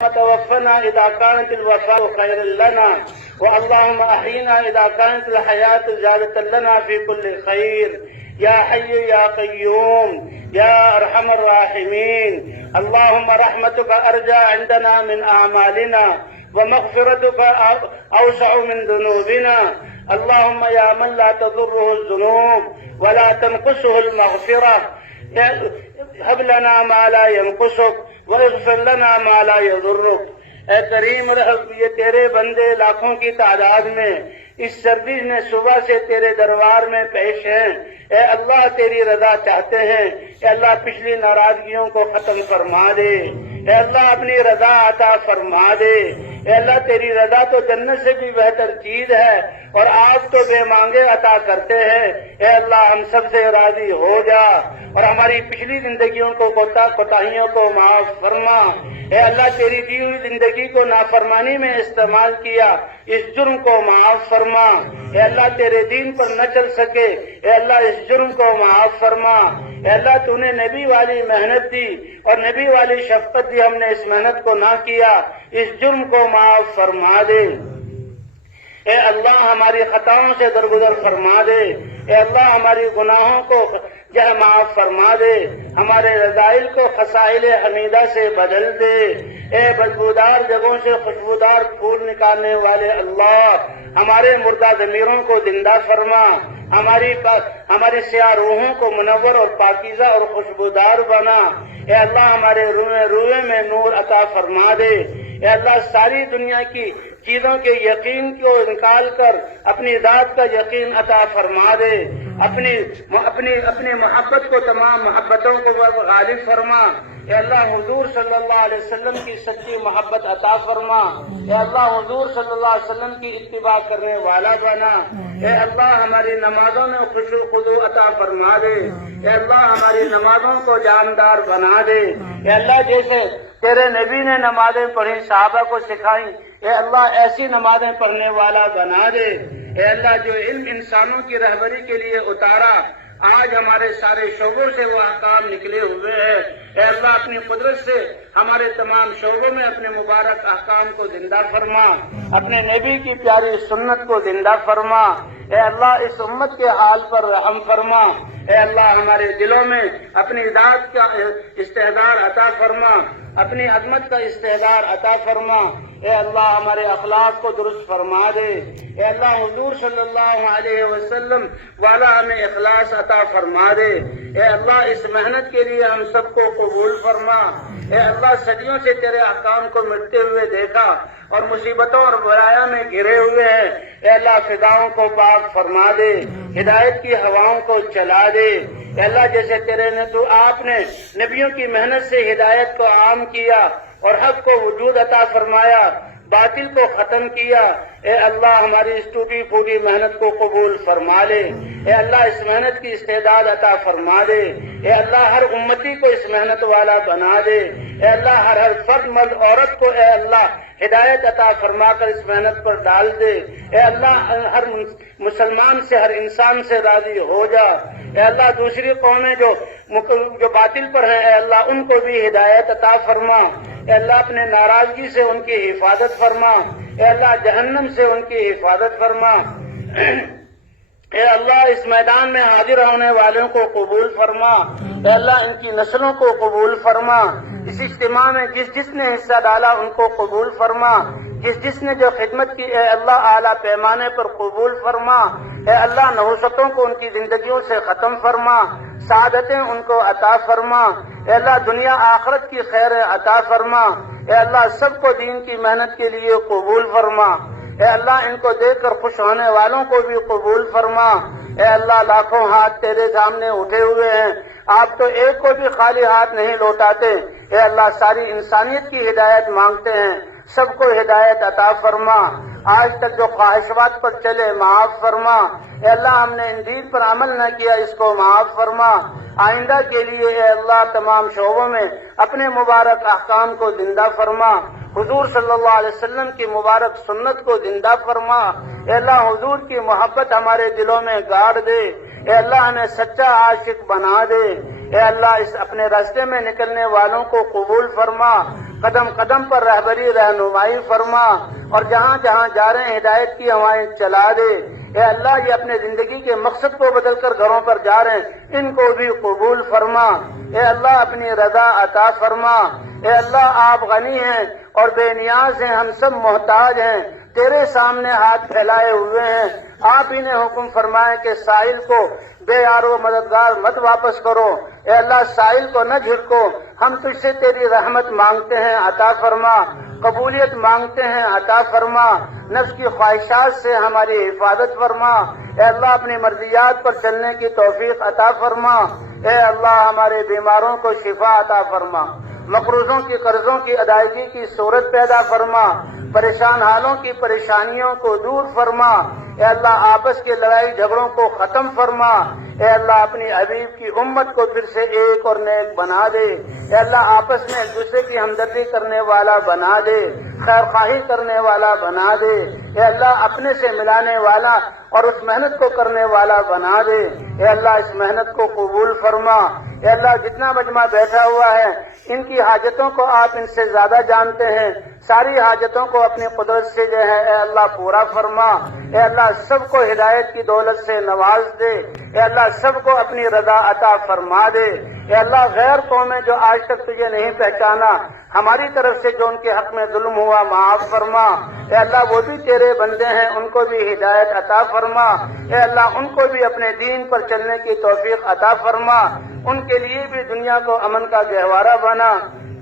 توفنا إذا كانت الوفاة خيرا لنا، واللهم أحينا إذا كانت الحياة زادة لنا في كل خير، يا حي يا قيوم يا أرحم الراحمين. اللهم رحمتك أرجى عندنا من أعمالنا، ومغفرتك أوسع من ذنوبنا. اللهم يا من لا تضره الذنوب ولا تنقصه المغفرة، هب لنا ما لا ينقصك واغفر لنا ما لا يضرك. اے کریم رب، یہ تیرے بندے لاکھوں کی تعداد میں اس سردی میں صبح سے تیرے دربار میں پیش ہیں. اے اللہ تیری رضا چاہتے ہیں. اے اللہ پچھلی ناراضگیوں کو ختم فرما دے. اے اللہ اپنی رضا عطا فرما دے. اے اللہ تیری رضا تو جنت سے بھی بہتر چیز ہے، اور آپ تو بے مانگے عطا کرتے ہیں. اے اللہ ہم سب سے راضی ہو جا، اور ہماری پچھلی زندگیوں کو کوتاہیوں کو معاف فرما. اے اللہ تیری دی ہوئی زندگی کو نافرمانی میں استعمال کیا، اس جرم کو معاف فرما. اے اللہ تیرے دین پر نہ چل سکے، اے اللہ اس جرم کو معاف فرما. اے اللہ تو نے نبی والی محنت دی اور نبی والی شفقت دی، ہم نے اس محنت کو نہ کیا، اس جرم کو معاف فرما دے. اے اللہ ہماری خطاؤں سے درگزر فرما دے. اے اللہ ہماری گناہوں کو معاف فرما دے. ہمارے رذائل کو خصائل حمیدہ سے بدل دے. اے بدبودار جگہوں سے خوشبودار پھول نکالنے والے اللہ، ہمارے مردہ ضمیروں کو زندہ فرما. ہماری سیاہ روحوں کو منور اور پاکیزہ اور خوشبودار بنا. اے اللہ ہمارے روئے میں نور عطا فرما دے. اے اللہ ساری دنیا کی چیزوں کے یقین کو نکال کر اپنی ذات کا یقین عطا فرما دے. اپنی محبت کو تمام محبتوں کو غالب فرما. اے اللہ حضور صلی اللہ علیہ وسلم کی سچی محبت عطا فرما. اے اللہ حضور صلی اللہ علیہ وسلم کی اتباع کرنے والا بنا. اے اللہ ہماری نمازوں میں خشوع خضوع عطا فرما دے. اے اللہ ہماری نمازوں کو جاندار بنا دے. اے اللہ جیسے تیرے نبی نے نمازیں پڑھی، صحابہ کو سکھائیں، اے اللہ ایسی نمازیں پڑھنے والا بنا دے. اے اللہ جو علم انسانوں کی رہبری کے لیے اتارا، آج ہمارے سارے شعبوں سے وہ احکام نکلے ہوئے ہیں. اے اللہ اپنی قدرت سے ہمارے تمام شعبوں میں اپنے مبارک احکام کو زندہ فرما. اپنے نبی کی پیاری سنت کو زندہ فرما. اے اللہ اس امت کے حال پر رحم فرما. اے اللہ ہمارے دلوں میں اپنی ذات کا استحضار عطا فرما، اپنی عظمت کا استحضار عطا فرما. اے اللہ ہمارے اخلاق کو درست فرما دے. اے اللہ حضور صلی اللہ علیہ وسلم والا ہمیں اخلاص عطا فرما دے. اے اللہ اس محنت کے لیے ہم سب کو قبول فرما. اے اللہ صدیوں سے تیرے احکام کو مٹتے ہوئے دیکھا اور مصیبتوں اور برایاں میں گھرے ہوئے ہیں. اے اللہ فضاؤں کو پاک فرما دے، ہدایت کی ہواؤں کو چلا دے. اے اللہ جیسے آپ نے نبیوں کی محنت سے ہدایت کو عام کیا اور حق کو وجود عطا فرمایا، باطل کو ختم کیا. اے اللہ ہماری اس ٹوٹی پھوٹی محنت کو قبول فرما لے. اے اللہ اس محنت کی استعداد عطا فرما دے. اے اللہ ہر امتی کو اس محنت والا بنا دے. اے اللہ ہر فرد مرد عورت کو اے اللہ ہدایت عطا فرما کر اس محنت پر ڈال دے. اے اللہ ہر مسلمان سے، ہر انسان سے راضی ہو جا. اے اللہ دوسری قومیں جو باطل پر ہیں، اے اللہ ان کو بھی ہدایت عطا فرما. اے اللہ اپنے ناراضگی سے ان کی حفاظت فرما. اے اللہ جہنم سے ان کی حفاظت فرما. اے اللہ اس میدان میں حاضر ہونے والوں کو قبول فرما. اے اللہ ان کی نسلوں کو قبول فرما. اس اجتماع میں جس نے حصہ ڈالا ان کو قبول فرما. جس نے جو خدمت کی اے اللہ اعلیٰ پیمانے پر قبول فرما. اے اللہ نحوستوں کو ان کی زندگیوں سے ختم فرما، سعادتیں ان کو عطا فرما. اے اللہ دنیا آخرت کی خیر عطا فرما. اے اللہ سب کو دین کی محنت کے لیے قبول فرما. اے اللہ ان کو دیکھ کر خوش ہونے والوں کو بھی قبول فرما. اے اللہ لاکھوں ہاتھ تیرے سامنے اٹھے ہوئے ہیں، آپ تو ایک کو بھی خالی ہاتھ نہیں لوٹاتے. اے اللہ ساری انسانیت کی ہدایت مانگتے ہیں، سب کو ہدایت عطا فرما. آج تک جو خواہشات پر چلے معاف فرما. اے اللہ ہم نے انجیل پر عمل نہ کیا، اس کو معاف فرما. آئندہ کے لیے اے اللہ تمام شعبوں میں اپنے مبارک احکام کو زندہ فرما. حضور صلی اللہ علیہ وسلم کی مبارک سنت کو زندہ فرما. اے اللہ حضور کی محبت ہمارے دلوں میں گاڑ دے. اے اللہ ہمیں سچا عاشق بنا دے. اے اللہ اس اپنے راستے میں نکلنے والوں کو قبول فرما. قدم قدم پر رہبری رہنمائی فرما، اور جہاں جہاں جا رہے ہیں ہدایت کی ہوائیں چلا دے۔ اے اللہ یہ اپنے زندگی کے مقصد کو بدل کر گھروں پر جا رہے ہیں، ان کو بھی قبول فرما۔ اے اللہ اپنی رضا عطا فرما۔ اے اللہ آپ غنی ہیں اور بے نیاز ہیں، ہم سب محتاج ہیں، تیرے سامنے ہاتھ پھیلائے ہوئے ہیں۔ آپ ہی نے حکم فرمائے کہ سائل کو بے یار و مددگار مت واپس کرو۔ اے اللہ سائل کو نہ جھٹکو، ہم تجھ سے تیری رحمت مانگتے ہیں، عطا فرما۔ قبولیت مانگتے ہیں، عطا فرما۔ نفس کی خواہشات سے ہماری حفاظت فرما۔ اے اللہ اپنی مرضیات پر چلنے کی توفیق عطا فرما۔ اے اللہ ہمارے بیماروں کو شفا عطا فرما، مقروضوں کی قرضوں کی ادائیگی کی صورت پیدا فرما، پریشان حالوں کی پریشانیوں کو دور فرما۔ اے اللہ آپس کے لڑائی جھگڑوں کو ختم فرما۔ اے اللہ اپنی حبیب کی امت کو پھر سے ایک اور نیک بنا دے۔ اے اللہ آپس میں ایک دوسرے کی ہمدردی کرنے والا بنا دے، خیر خواہی کرنے والا بنا دے۔ اے اللہ اپنے سے ملانے والا اور اس محنت کو کرنے والا بنا دے۔ اے اللہ اس محنت کو قبول فرما۔ اے اللہ جتنا مجمع بیٹھا ہوا ہے ان کی حاجتوں کو آپ ان سے زیادہ جانتے ہیں، ساری حاجتوں کو اپنی قدرت سے جو ہے اے اللہ پورا فرما۔ اے اللہ سب کو ہدایت کی دولت سے نواز دے۔ اے اللہ سب کو اپنی رضا عطا فرما دے۔ اے اللہ غیر قومیں جو آج تک تجھے نہیں پہچانا، ہماری طرف سے جو ان کے حق میں ظلم ہوا معاف فرما۔ اے اللہ وہ بھی تیرے بندے ہیں، ان کو بھی ہدایت عطا فرما۔ اے اللہ ان کو بھی اپنے دین پر چلنے کی توفیق عطا فرما، ان کے لیے بھی دنیا کو امن کا گہوارہ بنا۔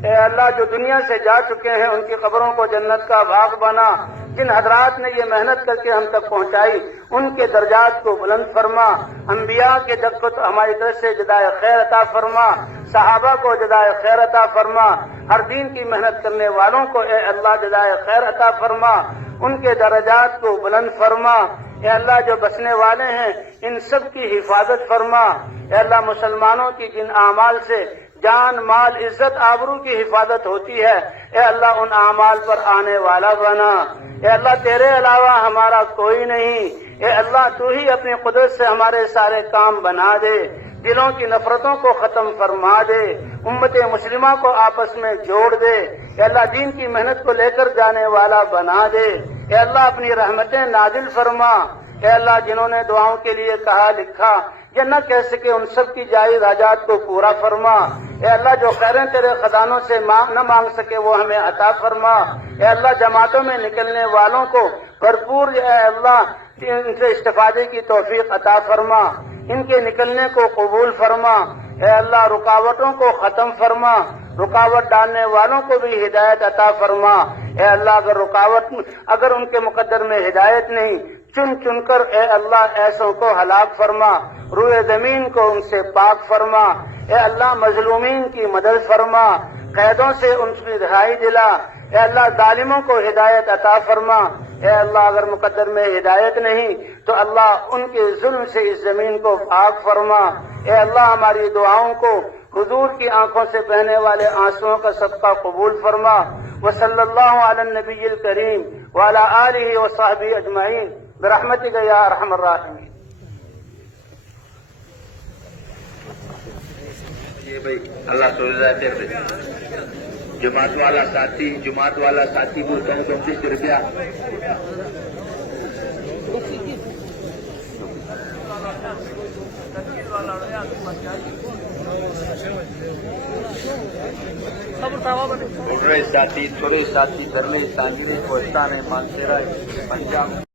اے اللہ جو دنیا سے جا چکے ہیں ان کی قبروں کو جنت کا باغ بنا، جن حضرات نے یہ محنت کر کے ہم تک پہنچائی ان کے درجات کو بلند فرما۔ انبیاء کے جب کو تو ہماری طرف سے جزائے خیر عطا فرما، صحابہ کو جزائے خیر عطا فرما، ہر دین کی محنت کرنے والوں کو اے اللہ جزائے خیر عطا فرما، ان کے درجات کو بلند فرما۔ اے اللہ جو بسنے والے ہیں ان سب کی حفاظت فرما۔ اے اللہ مسلمانوں کی جن اعمال سے جان مال عزت آبرو کی حفاظت ہوتی ہے، اے اللہ ان اعمال پر آنے والا بنا۔ اے اللہ تیرے علاوہ ہمارا کوئی نہیں۔ اے اللہ تو ہی اپنی قدرت سے ہمارے سارے کام بنا دے، دلوں کی نفرتوں کو ختم فرما دے، امت مسلمہ کو آپس میں جوڑ دے۔ اے اللہ دین کی محنت کو لے کر جانے والا بنا دے۔ اے اللہ اپنی رحمتیں نازل فرما۔ اے اللہ جنہوں نے دعاؤں کے لیے کہا لکھا یا نہ کہہ سکے ان سب کی جائز حاجات کو پورا فرما۔ اے اللہ جو خیریں تیرے خزانوں سے نہ مانگ سکے وہ ہمیں عطا فرما۔ اے اللہ جماعتوں میں نکلنے والوں کو بھرپور اے اللہ ان سے استفادے کی توفیق عطا فرما، ان کے نکلنے کو قبول فرما۔ اے اللہ رکاوٹوں کو ختم فرما، رکاوٹ ڈالنے والوں کو بھی ہدایت عطا فرما۔ اے اللہ اگر ان کے مقدر میں ہدایت نہیں، چن چن کر اے اللہ ایسوں کو ہلاک فرما، روئے زمین کو ان سے پاک فرما۔ اے اللہ مظلومین کی مدد فرما، قیدوں سے ان کی رہائی دلا۔ اے اللہ ظالموں کو ہدایت عطا فرما۔ اے اللہ اگر مقدر میں ہدایت نہیں تو اللہ ان کے ظلم سے اس زمین کو پاک فرما۔ اے اللہ ہماری دعاؤں کو حضور کی آنکھوں سے بہنے والے آنسوؤں کا صدقہ قبول فرما۔ وصلی اللہ علی النبی الکریم وعلی آلہ وصحبہ اجمعین برحمتک یا ارحم الراحمین۔ یہ بھائی اللہ تعالی جماعت والا ساتھی بولتا ہوں 29 روپیہ۔ تھوڑے ساتھی کرنے ساتھی پوچھتا نہیں مانتے رہے پنجاب